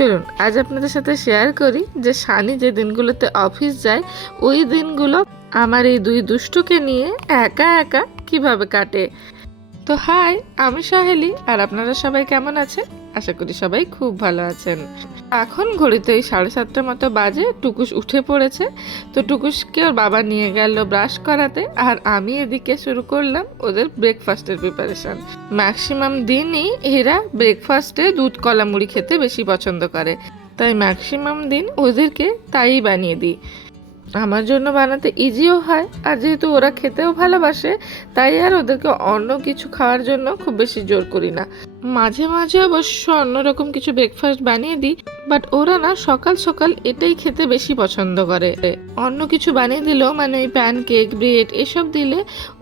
চলুন আজ আপনাদের সাথে শেয়ার করি যে সানি যে দিনগুলোতে অফিস যায় ওই দিনগুলো আমার এই দুই দুষ্টুকে নিয়ে একা একা কিভাবে কাটে। তো হাই, আমি সাহেলি, আর আপনারা সবাই কেমন আছেন? আশা করি সবাই খুব ভালো আছেন। এখন ঘড়িতে এই 7:30টার মতো বাজে। টুকুস উঠে পড়েছে। তো টুকুসকে ওর বাবা নিয়ে গেল ব্রাশ করাতে, আর আমি এদিকে শুরু করলাম ওদের ব্রেকফাস্টের প্রিপারেশন। ম্যাক্সিমাম দিনই এরা ব্রেকফাস্টে দুধ কলা মুড়ি খেতে বেশি পছন্দ করে, তাই ম্যাক্সিমাম দিন ওদেরকে তাই বানিয়ে দিই। আমার জন্য বানাতে ইজিও হয়, আর যেহেতু ওরা খেতেও ভালোবাসে তাই আর ওদেরকে অন্য কিছু খাওয়ার জন্য খুব বেশি জোর করি না। মাঝে মাঝে অবশ্য অন্যরকম কিছু ব্রেকফাস্ট বানিয়ে দিই, বাট ওরা না সকাল সকাল এটাই খেতে বেশি পছন্দ করে। অন্য কিছু বানিয়ে দিলেও মানে ওই প্যানকেক, ব্রেড এসব দিলে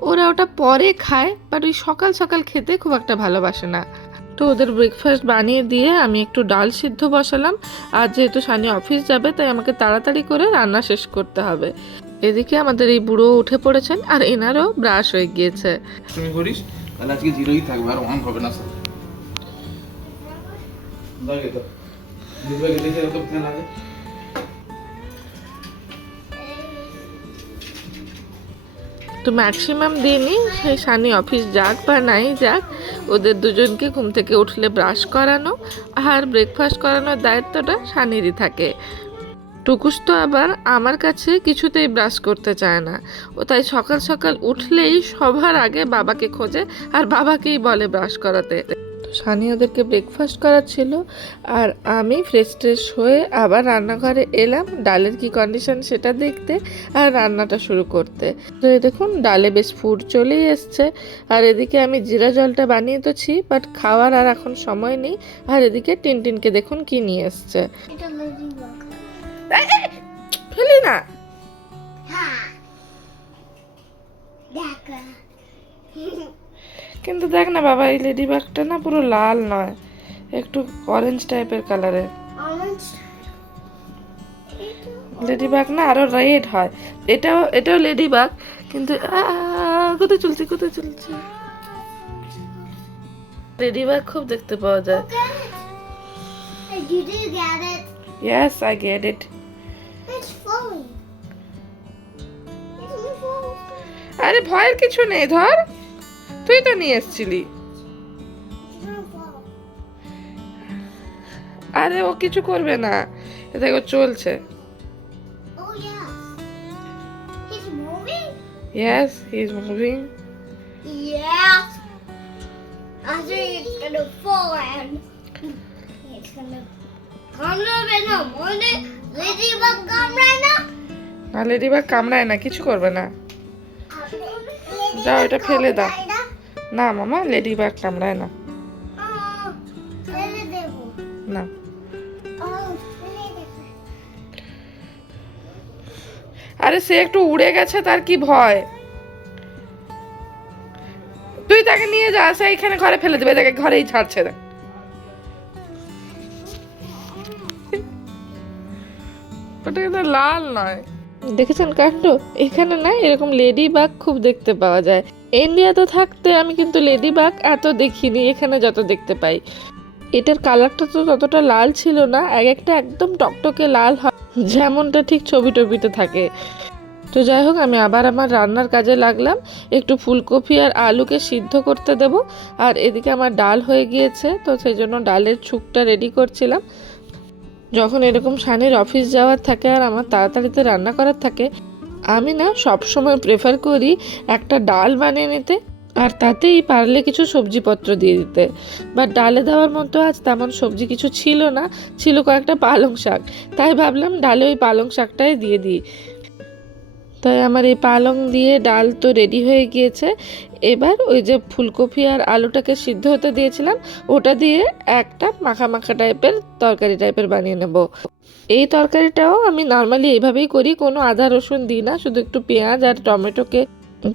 ওরা ওটা পরে খায়, বাট ওই সকাল সকাল খেতে খুব একটা ভালোবাসে না। তো ওদের ব্রেকফাস্ট বানিয়ে দিয়ে আমি একটু ডাল সিদ্ধ বসালাম। আর যেহেতু সানি অফিস যাবে তাই আমাকে তাড়াতাড়ি করে রান্না শেষ করতে হবে। এদিকে আমাদের এই বুড়ো উঠে পড়েছেন, আর এনারও ব্রাশ হয়ে গিয়েছে। তুমি করিস তাহলে আজকে জিরোই থাকবে, আর ওয়ান হবে না স্যার। লাগে তো দিবাকে দেখে এরকম কেন লাগে? তো ম্যাক্সিমাম দিনই সেই সানি অফিস যাক বা নাই যাক, ওদের দুজনকে ঘুম থেকে উঠলে ব্রাশ করানো আর ব্রেকফাস্ট করানোর দায়িত্বটা সানিরই থাকে। টুকুস তো আবার আমার কাছে কিছুতেই ব্রাশ করতে চায় না। ও তাই সকাল সকাল উঠলেই সবার আগে বাবাকে খোঁজে আর বাবাকেই বলে ব্রাশ করাতে। তো সানি ওদেরকে ব্রেকফাস্ট করাচ্ছিল, আর আমি ফ্রেশ ট্রেশ হয়ে আবার রান্নাঘরে এলাম ডালের কি কন্ডিশন সেটা দেখতে আর রান্নাটা শুরু করতে। তো দেখুন ডালে বেশ ফুড চলেই এসছে, আর এদিকে আমি জিরা জলটা বানিয়ে তোছি, বাট খাওয়ার আর এখন সময় নেই। আর এদিকে টিনটিনকে দেখুন কি নিয়ে এসছে। ফেলি না। কিন্তু দেখ না বাবা, এই লেডি বাগটা না পুরো লাল নয়, একটু অরেঞ্জ টাইপের কালারের। লেডি বাগ না আরো রেড হয়। এটাও লেডি বাগ, কিন্তু কোথায় চলছে লেডি বাগ খুব দেখতে পাওয়া যায়। Did you get it? Yes, I get it. It's falling. It's falling. আরে ভয়ের কিছু নেই, ধর, তুই তো নিয়ে এসেছিলি। It's gonna fall. আরে ও কিছু করবে না, এ দেখো চলছে। Oh yes. He's moving? Yes, he is moving. Yes. I think it's gonna fall and it's gonna come up in the morning. Ladybug come right now. না, লেডিবাগ কামড়ায় না, কিছু করবে না। যাও, এটা ফেলে দাও। না মামা, লেডিবাগ কামড়ায় না। না, আরে সে একটু উড়ে গেছে, তার কি ভয়? তুই তাকে নিয়ে যা, সে এখানে ঘরে ফেলে দেবে, তাকে ঘরেই ছাড়ছে না। ওটা কিন্তু লাল নয়। দেখেছেন কাণ্ড? এখানে না এরকম লেডি বাগ খুব দেখতে পাওয়া যায়। ইন্ডিয়াতে থাকতে আমি কিন্তু লেডি বাগ এত দেখিনি, এখানে যত দেখতে পাই। এটার কালারটা তো ততটা লাল ছিল না, এক একটা একদম টকটকে লাল হয়, যেমনটা ঠিক ছবি টবিতে থাকে। তো যাই হোক, আমি আবার আমার রান্নার কাজে লাগলাম। একটু ফুলকপি আর আলুকে সিদ্ধ করতে দেব, আর এদিকে আমার ডাল হয়ে গিয়েছে, তো সেই জন্য ডালের ছুকটা রেডি করছিলাম। যখন এরকম সানির অফিস যাওয়ার থাকে আর আমার তাড়াতাড়িতে রান্না করার থাকে, আমি না সবসময় প্রেফার করি একটা ডাল বানিয়ে নিতে, আর তাতেই পারলে কিছু সবজিপত্র দিয়ে দিতে। বাট ডালে দেওয়ার মতো আজ তেমন সবজি কিছু ছিল না, ছিল কয়েকটা পালং শাক, তাই ভাবলাম ডালে ওই পালং শাকটাই দিয়ে দিই। তাই আমার এই পালং দিয়ে ডাল তো রেডি হয়ে গিয়েছে। এবার ওই যে ফুলকপি আর আলুটাকে সিদ্ধ হতে দিয়েছিলাম, ওটা দিয়ে একটা মাখা মাখা টাইপের তরকারি টাইপের বানিয়ে নেব। এই তরকারিটাও আমি নর্মালি এইভাবেই করি, কোনো আদা রসুন দিই না, শুধু একটু পেঁয়াজ আর টমেটোকে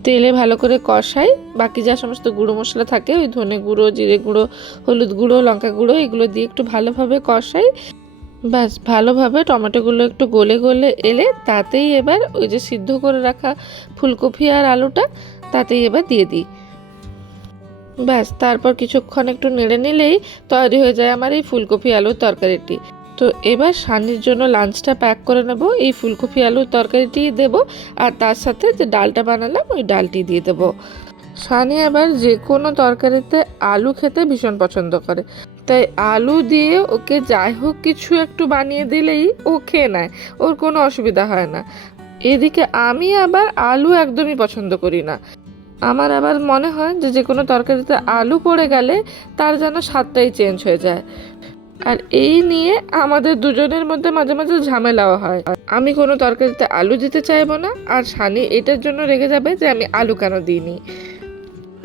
তেলে ভালো করে কষাই। বাকি যা সমস্ত গুঁড়ো মশলা থাকে, ওই ধনে গুঁড়ো, জিরে গুঁড়ো, হলুদ গুঁড়ো, লঙ্কা গুঁড়ো, এগুলো দিয়ে একটু ভালোভাবে কষাই। ব্যাস ভালোভাবে টমেটোগুলো একটু গলে গলে এলে তাতেই এবার ওই যে সিদ্ধ করে রাখা ফুলকপি আর আলুটা তাতেই এবার দিয়ে দিই। ব্যাস তারপর কিছুক্ষণ একটু নেড়ে নিলেই তৈরি হয়ে যায় আমার এই ফুলকপি আলুর তরকারিটি। তো এবার সানির জন্য লাঞ্চটা প্যাক করে নেব। এই ফুলকপি আলুর তরকারিটি দেব, আর তার সাথে যে ডালটা বানালাম ওই ডালটি দিয়ে দেবো। সানি আবার যে কোনো তরকারিতে আলু খেতে ভীষণ পছন্দ করে, তাই আলু দিয়ে ওকে যাই হোক কিছু একটু বানিয়ে দিলেই ও খেয়ে নেয়, ওর কোনো অসুবিধা হয় না। এদিকে আমি আবার আলু একদমই পছন্দ করি না। আমার আবার মনে হয় যে কোনো তরকারিতে আলু পড়ে গেলে তার যেন স্বাদটাই চেঞ্জ হয়ে যায়। আর এই নিয়ে আমাদের দুজনের মধ্যে মাঝে মাঝে ঝামেলাও হয়। আমি কোনো তরকারিতে আলু দিতে চাইবো না, আর সানি এটার জন্য রেগে যাবে যে আমি আলু কেন দিইনি।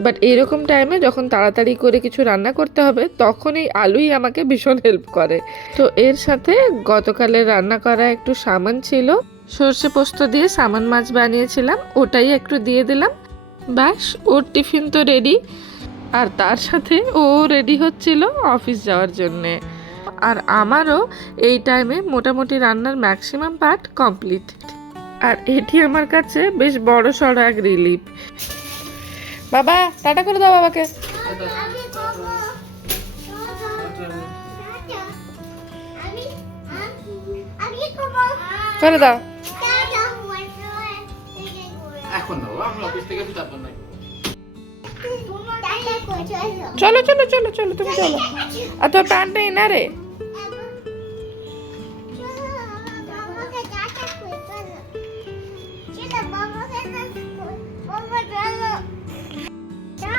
বাট এইরকম টাইমে যখন তাড়াতাড়ি করে কিছু রান্না করতে হবে তখন এই আলুই আমাকে ভীষণ হেল্প করে। তো এর সাথে গতকালের রান্না করা একটু সামান ছিল, সর্ষে পোস্ত দিয়ে সামান মাছ বানিয়েছিলাম, ওটাই একটু দিয়ে দিলাম। ব্যাস, ওর টিফিন তো রেডি, আর তার সাথে ও রেডি হচ্ছিল অফিস যাওয়ার জন্যে। আর আমারও এই টাইমে মোটামুটি রান্নার ম্যাক্সিমাম পার্ট কমপ্লিট। আর এটি আমার কাছে বেশ বড় সড়ো এক রিলিফ। বাবা টাটা করে দাও বাবাকে। আমি করবো। আমি করবো। করে দাও। এখন না বাবা, আমরা অফিস থেকে তারপর নাই। চলো চলো চলো চলো তুমি চলো। আর তোর প্যান্ট নেই না রে?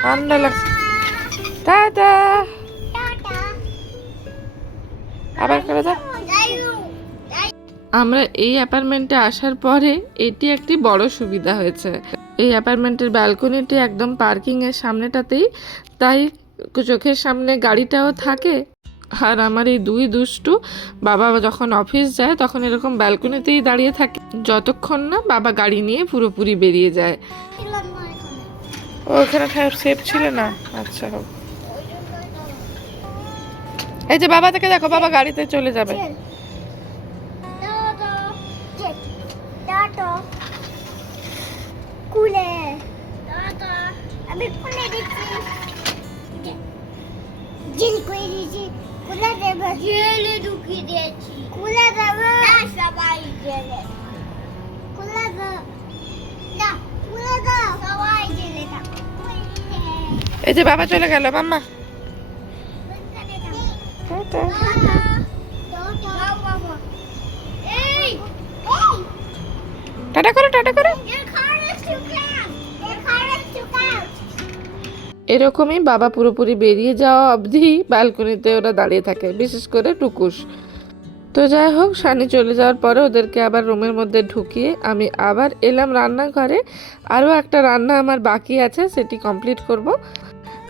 ঠান্ডা লাগছে। টাটা। আবার করে দাও। আমরা এই অ্যাপার্টমেন্টে আসার পরে এটি একটি বড় সুবিধা হয়েছে। এই অ্যাপার্টমেন্টের ব্যালকনিটি একদম পার্কিংয়ের সামনেটাতেই, তাই চোখের সামনে গাড়িটাও থাকে। আর আমার এই দুই দুষ্টু বাবা যখন অফিস যায় তখন এরকম ব্যালকনিতেই দাঁড়িয়ে থাকে, যতক্ষণ না বাবা গাড়ি নিয়ে পুরোপুরি বেরিয়ে যায়। ওখানে সেফ ছিল না। আচ্ছা হোক। এই যে বাবা থেকে দেখো, বাবা গাড়িতে চলে যাবে। কুলে আমি কুলে দিচ্ছি, জেল করে দিয়েছি, কুলে দেবে, জেলে ঢুকিয়ে দিয়েছি, কুলে দেবে না, সবাই জেলে, কুলে দাও না, কুলে দাও, সবাই জেলে থাকে। এই যে বাবা চলে গেল মাম্মা। টাটা। টাটা করো টাটা করো। এরকমই বাবা পুরোপুরি বেরিয়ে যাওয়া অবধি ব্যালকনিতে ওরা দাঁড়িয়ে থাকে, বিশেষ করে টুকুস। তো যাই হোক, সানি চলে যাওয়ার পরে ওদেরকে আবার রুমের মধ্যে ঢুকিয়ে আমি আবার এলাম রান্নাঘরে। আরও একটা রান্না আমার বাকি আছে, সেটি কমপ্লিট করব।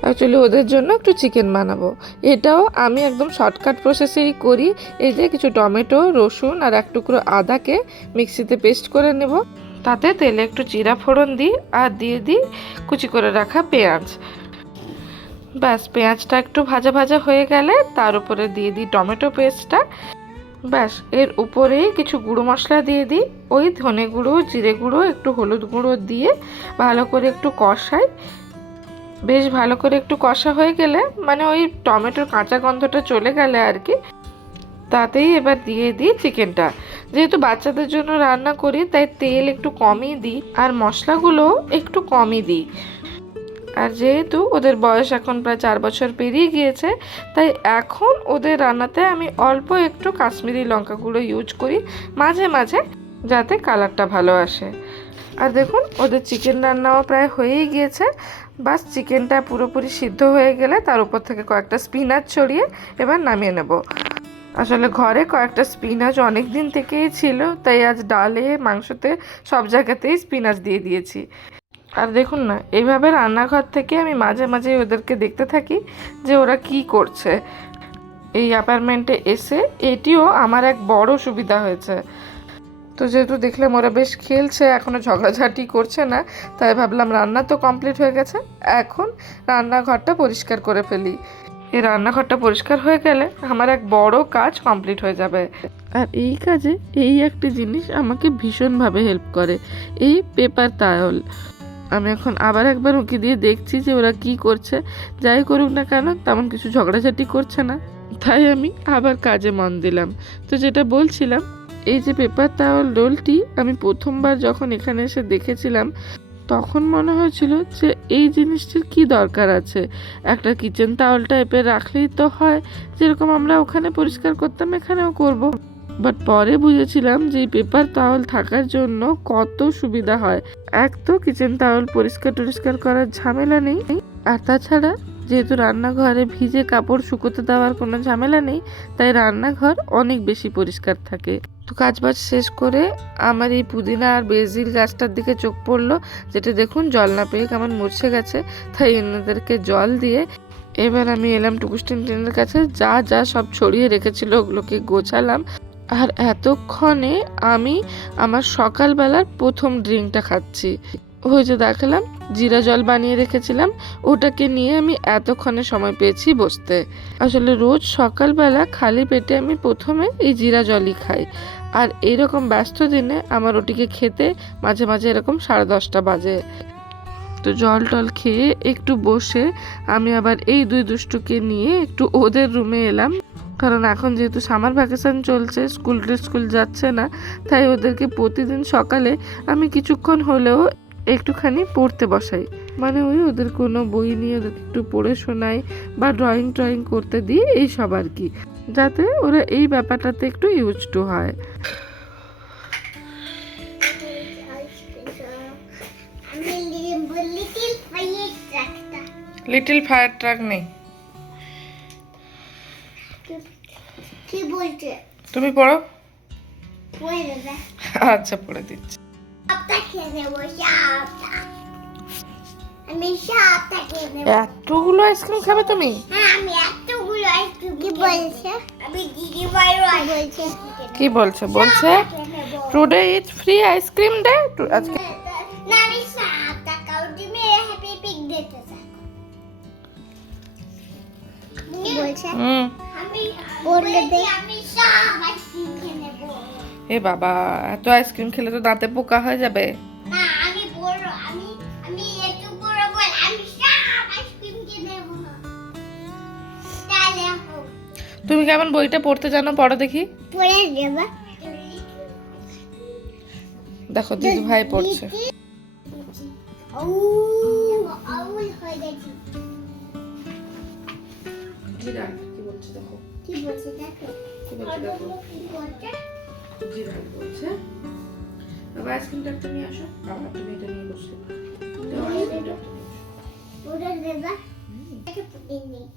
অ্যাকচুয়ালি ওদের জন্য একটু চিকেন বানাবো। এটাও আমি একদম শর্টকাট প্রসেসেই করি। এই যে কিছু টমেটো, রসুন আর এক টুকরো আদাকে মিক্সিতে পেস্ট করে নেব, তাতে তেলে একটু জিরা ফোড়ন দিই আর দিয়ে দিই কুচি করে রাখা পেঁয়াজ। ব্যাস, পেঁয়াজটা একটু ভাজা ভাজা হয়ে গেলে তার উপরে দিয়ে দিই টমেটো পেস্টটা। ব্যাস, এর উপরেই কিছু গুঁড়ো মশলা দিয়ে দিই, ওই ধনে গুঁড়ো, জিরে গুঁড়ো, একটু হলুদ গুঁড়ো দিয়ে ভালো করে একটু কষাই। বেশ ভালো করে একটু কষা হয়ে গেলে, মানে ওই টমেটোর কাঁচা গন্ধটা চলে গেলে আর কি, তাতেই এবার দিয়ে দিই চিকেনটা। যেহেতু বাচ্চাদের জন্য রান্না করি তাই তেল একটু কমই দিই আর মশলাগুলো একটু কমই দিই। আর যেহেতু ওদের বয়স এখন প্রায় 4 বছর পেরিয়ে গিয়েছে, তাই এখন ওদের রান্নাতে আমি অল্প একটু কাশ্মীরি লঙ্কা গুঁড়ো ইউজ করি মাঝে মাঝে, যাতে কালারটা ভালো আসে। আর দেখুন ওদের চিকেন রান্নাও প্রায় হয়েই গিয়েছে। বাস, চিকেনটা পুরোপুরি সিদ্ধ হয়ে গেলে তার উপর থেকে কয়েকটা স্পিনাচ ছড়িয়ে এবার নামিয়ে নেব। আসলে ঘরে কয়েকটা স্পিনাচ অনেক দিন থেকেই ছিল, তাই আজ ডালে, মাংসতে, সব জায়গাতেই স্পিনাচ দিয়ে দিয়েছি। আর দেখুন না, এইভাবে রান্নাঘর থেকে আমি মাঝে মাঝে ওদেরকে দেখতে থাকি যে ওরা কি করছে। এই অ্যাপার্টমেন্টে এসে এটিও আমার এক বড় সুবিধা হয়েছে। তো যেহেতু দেখলাম ওরা বেশ খেলছে, এখনও ঝগড়াঝাটি করছে না, তাই ভাবলাম রান্না তো কমপ্লিট হয়ে গেছে, এখন রান্নাঘরটা পরিষ্কার করে ফেলি। এই রান্নাঘরটা পরিষ্কার হয়ে গেলে আমার এক বড় কাজ কমপ্লিট হয়ে যাবে। আর এই কাজে এই একটি জিনিস আমাকে ভীষণভাবে হেল্প করে, এই পেপার টাওয়েল। আমি এখন আবার একবার উঁকি দিয়ে দেখছি যে ওরা কি করছে। যাই করুক না কেন তেমন কিছু ঝগড়াঝাটি করছে না, তাই আমি আবার কাজে মন দিলাম। তো যেটা বলছিলাম, এই যে পেপার টাওয়াল রোলটি আমি প্রথমবার যখন এখানে এসে দেখেছিলাম তখন মনে হয়েছিল যে এই জিনিসটির কি দরকার আছে, একটা কিচেন টাওয়াল টাইপের রাখলেই তো হয়, যেরকম আমরা ওখানে পরিষ্কার করতাম এখানেও করব। বাট পরে বুঝেছিলাম যে এই পেপার টাওয়াল থাকার জন্য কত সুবিধা হয়। এক তো কিচেন টাওয়াল পরিষ্কার করার ঝামেলা নেই, আর তাছাড়া যেহেতু রান্নাঘরে ভিজে কাপড় শুকোতে দেওয়ার কোনো ঝামেলা নেই, তাই রান্নাঘর অনেক বেশি পরিষ্কার থাকে। তো কাজবাজ শেষ করে আমার এই পুদিনা আর বেজিল গাছটার দিকে চোখ পড়লো, যেটা দেখুন জল না পেয়ে কেমন মরছে গেছে। তাই এনাদেরকে জল দিয়ে এবার আমি এলাম টুকুস টিনটিনের কাছে, যা যা সব ছড়িয়ে রেখেছিল ওগুলোকে গোছালাম। আর এতক্ষণে আমি আমার সকালবেলার প্রথম ড্রিঙ্কটা খাচ্ছি। ওই যে দেখালাম জিরা জল বানিয়ে রেখেছিলাম, ওটাকে নিয়ে আমি এতক্ষণে সময় পেয়েছি বসতে। আসলে রোজ সকালবেলা খালি পেটে আমি প্রথমে এই জিরা জলই খাই, আর এইরকম ব্যস্ত দিনে আমার ওটিকে খেতে মাঝে মাঝে এরকম 10:30 বাজে। তো জল টল খেয়ে একটু বসে আমি আবার এই দুই দুষ্টুকে নিয়ে একটু ওদের রুমে এলাম, কারণ এখন যেহেতু সামার ভ্যাকেশন চলছে, স্কুল যাচ্ছে না, তাই ওদেরকে প্রতিদিন সকালে আমি কিছুক্ষণ হলেও একটুখানি পড়তে বসাই। মানে ওই ওদের কোনো বই নিয়ে ওদেরকে একটু পড়ে শোনাই বা ড্রয়িং করতে দিই, এই সব আর কি, যাতে ওরা এই ব্যাপারটাতে একটু ইউজ টু হয়। লিটল ফায়ার ট্রাক নেই, কি বলছে? তুমি পড়ো। পড়ে দেবে। আচ্ছা পড়ে দিচ্ছি। সাপটা খেয়ে নেবো, সাপটা। আমি সাপটা খেয়ে নেবো। এতগুলো আইসক্রিম খাবে তুমি? হ্যাঁ, আমি এতগুলো আইসক্রিম। কি বলছে? আমি দিদি বাইরে বলছে। কি বলছে? বলছে today is free ice cream day. আজকে না, আমি সাপটা খাও, তুমি হ্যাপি পিক দিতে চাও। কি বলছে? আমি বললে দে, আমি সাপ আইসক্রিম খেয়ে নেবো। এ বাবা, এত আইসক্রিম খেলে তো দাঁতে পোকা হয়ে যাবে। না, আমি বড়, আমি একটু বড় বল, আমি সাপ আইসক্রিম খেয়ে নেবো। তাহলে হোক। তুমি কেমন বইটা পড়তে জানো? পড়ো দেখি। পড়ে দেবা। দেখো দিদি ভাই পড়ছে। আউল হয়ে গেছে। জিরাফ কি বলছে দেখো। কি বলছে দেখো? কি বলছে দেখো। কি বলছে? জিরাফ বলছে বাবা আইসক্রিমটা একটা নিয়ে আসো। বাবা তুমি এটা নিয়ে বসো। তো আইসক্রিমটা একটা নিয়ে আসো। পড়ে দেবা। এটা পড়ে নেই।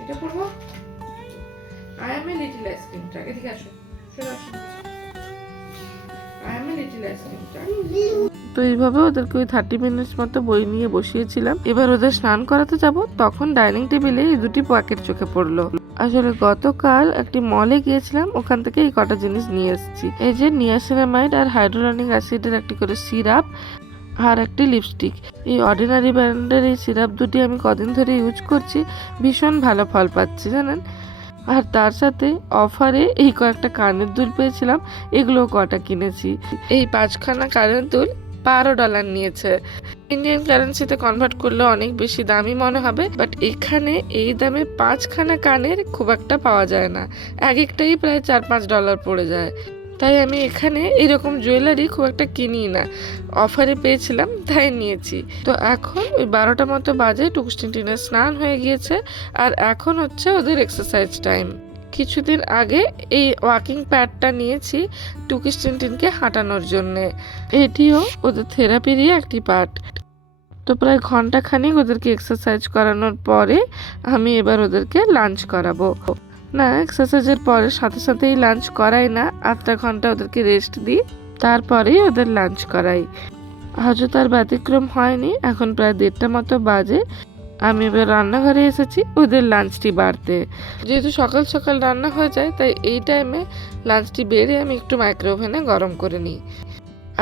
এটা পড়বো। I M a little ice cream truck. এদিকে আসো। শোনো আসো। I M a little ice cream truck. তো এইভাবে ওদেরকে ওই 30 মিনিটস মতো বই নিয়ে বসিয়েছিলাম। এবার ওদের স্নান করাতে যাব, তখন ডাইনিং টেবিলে এই দুটি প্যাকেট চোখে পড়লো। আসলে গতকাল একটি মলে গিয়েছিলাম, ওখান থেকে এই কটা জিনিস নিয়ে এসেছি। এই যে নিয়াসিনামাইড আর হাইড্রোলনিক অ্যাসিডের একটি করে সিরাপ আর একটি লিপস্টিক। এই অর্ডিনারি ব্র্যান্ডের এই সিরাপ দুটি আমি কদিন ধরে ইউজ করছি, ভীষণ ভালো ফল পাচ্ছি জানেন। আর তার সাথে অফারে এই কয়েকটা কানের দুল পেয়েছিলাম, এগুলো কটা কিনেছি। এই 5খানা কানের দুল $12 নিয়েছে। ইন্ডিয়ান কারেন্সিতে কনভার্ট করলে অনেক বেশি দামি মনে হবে, বাট এখানে এই দামে 5খানা কানের খুব একটা পাওয়া যায় না, এক একটাই প্রায় $4-5 পড়ে যায়। তাই আমি এখানে এরকম জুয়েলারি খুব একটা কিনি না, অফারে পেয়েছিলাম তাই নিয়েছি। তো এখন ওই 12টা মতো বাজে, টুকুস টিনটিনের স্নান হয়ে গিয়েছে, আর এখন হচ্ছে ওদের এক্সারসাইজ টাইম। কিছুদিন আগে এই ওয়াকিং প্যাডটা নিয়েছি টুকুস টিনটিনকে হাঁটানোর জন্যে, এটিও ওদের থেরাপিরই একটি পার্ট। তো প্রায় ঘন্টাখানিক ওদেরকে এক্সারসাইজ করানোর পরে আমি এবার ওদেরকে লাঞ্চ করাবো। না, এক্সারসাইজের পরে সাথে সাথেই লাঞ্চ করাই না, 8টা ঘন্টা ওদেরকে রেস্ট দিই, তারপরেই ওদের লাঞ্চ করাই। আজও তার ব্যতিক্রম হয়নি। এখন প্রায় 1:30টা মতো বাজে, আমি এবার রান্নাঘরে এসেছি ওদের লাঞ্চটি বাড়তে। যেহেতু সকাল সকাল রান্না হয়ে যায়, তাই এই টাইমে লাঞ্চটি বেড়ে আমি একটু মাইক্রো ওভেনে গরম করে নিই।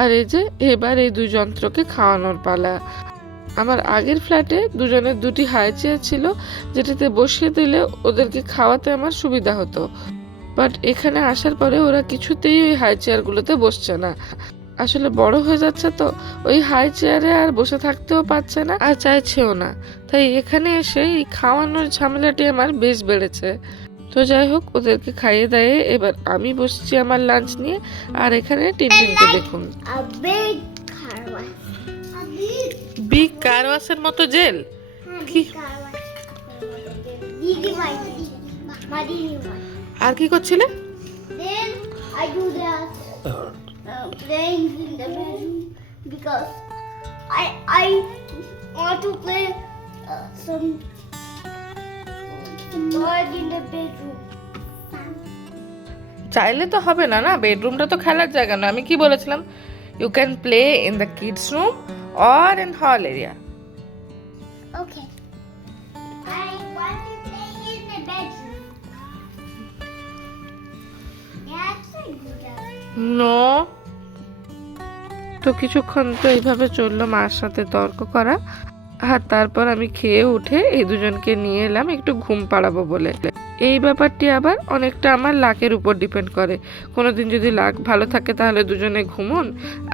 আর এই যে এবার এই দুই যন্ত্রকে খাওয়ানোর পালা। আমার আগের ফ্ল্যাটে দুজনের দুটি হাই চেয়ার ছিল, যেটাতে বসিয়ে দিলে ওদেরকে খাওয়াতে আমার সুবিধা হতো, বাট এখানে আসার পরে ওরা কিছুতেই ওই হাই চেয়ারগুলোতে বসছে না। আসলে বড় হয়ে যাচ্ছে তো ওই হাই চেয়ারে আর বসে থাকতেও পারছে না, আর চাইছেও না। তাই এখানে এসে এই খাওয়ানোর ঝামেলাটি আমার বেশ বেড়েছে। তো যাই হোক, ওদেরকে খাইয়ে দাইয়ে এবার আমি বসছি আমার লাঞ্চ নিয়ে। আর এখানে টিনটিনকে দেখুন, A big car wash. A big big car ওয়াশের মতো জেল। কি? car wash. Didi white. My didi white. আর কি করছিলে? Then I do that playing in the bedroom because I want to play some bird in the bedroom. চাইলে তো হবে না, না বেডরুমটা তো খেলার জায়গা না। আমি কি বলেছিলাম? You can play in the kids room or in hall area. Okay. I want to play in the bedroom. Yeah, I do that. No. তো কিছুক্ষণ তো এইভাবে চললো মার সাথে তর্ক করা। আর তারপর আমি খেয়ে উঠে এই দুজনকে নিয়ে এলাম একটু ঘুম পাড়াবো বলে। এই ব্যাপারটি আবার অনেকটা আমার লাকের উপর ডিপেন্ড করে। কোনোদিন যদি লাক ভালো থাকে তাহলে দুজনে ঘুমন,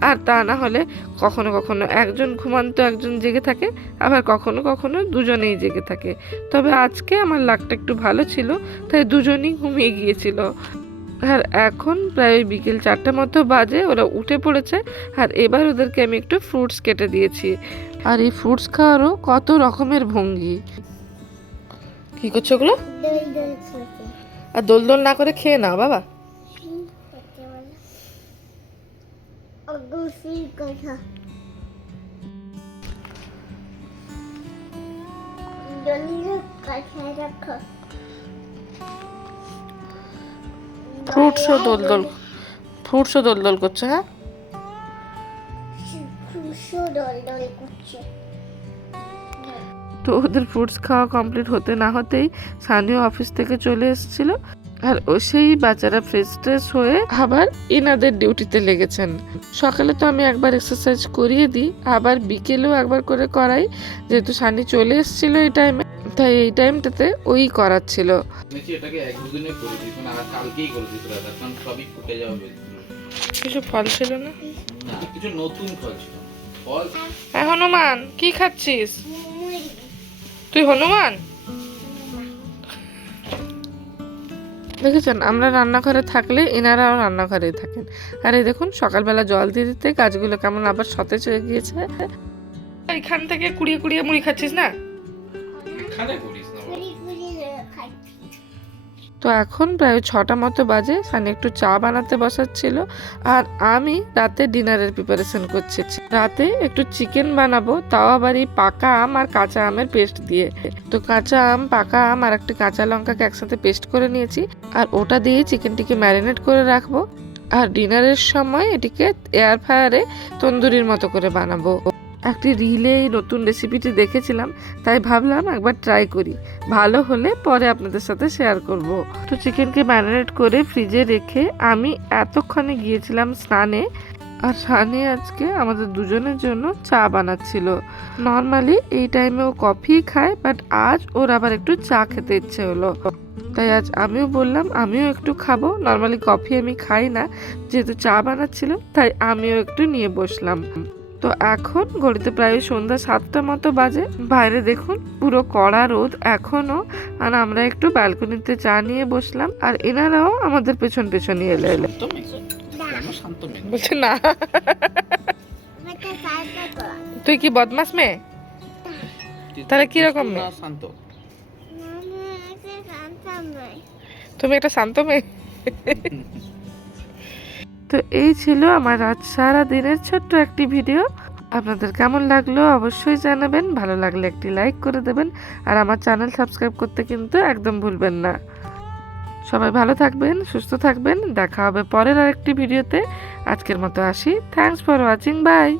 আর তা না হলে কখনো কখনো একজন ঘুমান তো একজন জেগে থাকে, আবার কখনো কখনো দুজনেই জেগে থাকে। তবে আজকে আমার লাকটা একটু ভালো ছিল, তাই দুজনেই ঘুমিয়ে গিয়েছিল। আর এখন প্রায় বিকেল 4টার মতো বাজে, ওরা উঠে পড়েছে। আর এবার ওদেরকে আমি একটু ফ্রুটস কেটে দিয়েছি। আর এই ফ্রুটস খাওয়ারও কত রকমের ভঙ্গি। কি করছো ওগুলো? Dol sorte. আর দোল দোল না করে খেয়ে নাও বাবা। Agusi kata. Dolinya kata rakha. ফ্রুটসও দোল দোল করছে। হ্যাঁ, Shusho dol kuche. তো ওদের ফ্রুটস খাওয়া কমপ্লিট হতে না হতেই সানিও অফিস থেকে চলে এসেছিল। আর ও সেই বাচ্চারা ফ্রেশ ট্রেশ হয়ে আবার ইনাদের ডিউটিতে লেগেছেন। সকালে তো আমি একবার এক্সারসাইজ করিয়ে দিই, আবার বিকেলেও একবার করে করাই, যেহেতু সানি চলে এসেছিল এই টাইমে, তাই এই টাইমটাতে ওই করাচ্ছিল। শুনেছি এটাকে এক দুদিনে করে দিস, মানে আর কালকেই করে দিস দাদা, কারণ সবই ফুটে যাবে। কিছু ফল ছিল না, না, কিছু নতুন ফল ছিল। ফল হনুমান কি খাচ্ছিস তুই? হনুমান দেখেছেন, আমরা রান্নাঘরে থাকলে এনারাও রান্নাঘরেই থাকেন। আর এই দেখুন সকালবেলা জল দিয়ে দিতে গাছগুলো কেমন আবার সতেজ হয়ে গিয়েছে। এখান থেকে কুড়িয়ে কুড়িয়ে মুড়ি খাচ্ছিস না? এখানে করিস না বাবা। তো এখন প্রায় 6টা মতো বাজে, সানি একটু চা বানাতে বসাচ্ছিল, আর আমি রাতে ডিনারের প্রিপারেশন করছি। রাতে একটু চিকেন বানাবো, তাও আবার এই পাকা আম আর কাঁচা আমের পেস্ট দিয়ে। তো কাঁচা আম, পাকা আম আর একটি কাঁচা লঙ্কাকে একসাথে পেস্ট করে নিয়েছি, আর ওটা দিয়ে চিকেনটিকে ম্যারিনেট করে রাখবো। আর ডিনারের সময় এটিকে এয়ার ফ্রায়ারে তন্দুরির মতো করে বানাবো। একটি রিলে এই নতুন রেসিপিটি দেখেছিলাম, তাই ভাবলাম একবার ট্রাই করি, ভালো হলে পরে আপনাদের সাথে শেয়ার করব। তো চিকেনকে ম্যারিনেট করে ফ্রিজে রেখে আমি এতক্ষণে গিয়েছিলাম স্নানে। আর সানি আজকে আমাদের দুজনের জন্য চা বানাচ্ছিল। নর্মালি এই টাইমে ও কফি খায়, বাট আজ ওর আবার একটু চা খেতে ইচ্ছে হলো, তাই আজ আমিও বললাম আমিও একটু খাবো। নর্মালি কফি আমি খাই না, যেহেতু চা বানাচ্ছিল তাই আমিও একটু নিয়ে বসলাম। তো এখন ঘড়িতে প্রায় সন্ধ্যা 7টা মতো বাজে। বাইরে দেখুন পুরো কড়া রোদ এখনো, আর আমরা একটু ব্যালকনিতে চা নিয়ে বসলাম, আর এনারাও আমাদের পেছন পেছনই এলো। বলছে না, তুই কি বদমাস মেয়ে? তাহলে কিরকম মেয়ে? শান্ত। তুমি একটা শান্ত মেয়ে। তো এই ছিল আমার আজ সারা দিনের ছোট্ট একটি ভিডিও। আপনাদের কেমন লাগলো অবশ্যই জানাবেন, ভালো লাগলে একটি লাইক করে দেবেন, আর আমার চ্যানেল সাবস্ক্রাইব করতে কিন্তু একদম ভুলবেন না। সবাই ভালো থাকবেন, সুস্থ থাকবেন, দেখা হবে পরের আরেকটি ভিডিওতে। আজকের মতো আসি, থ্যাঙ্কস ফর ওয়াচিং, বাই।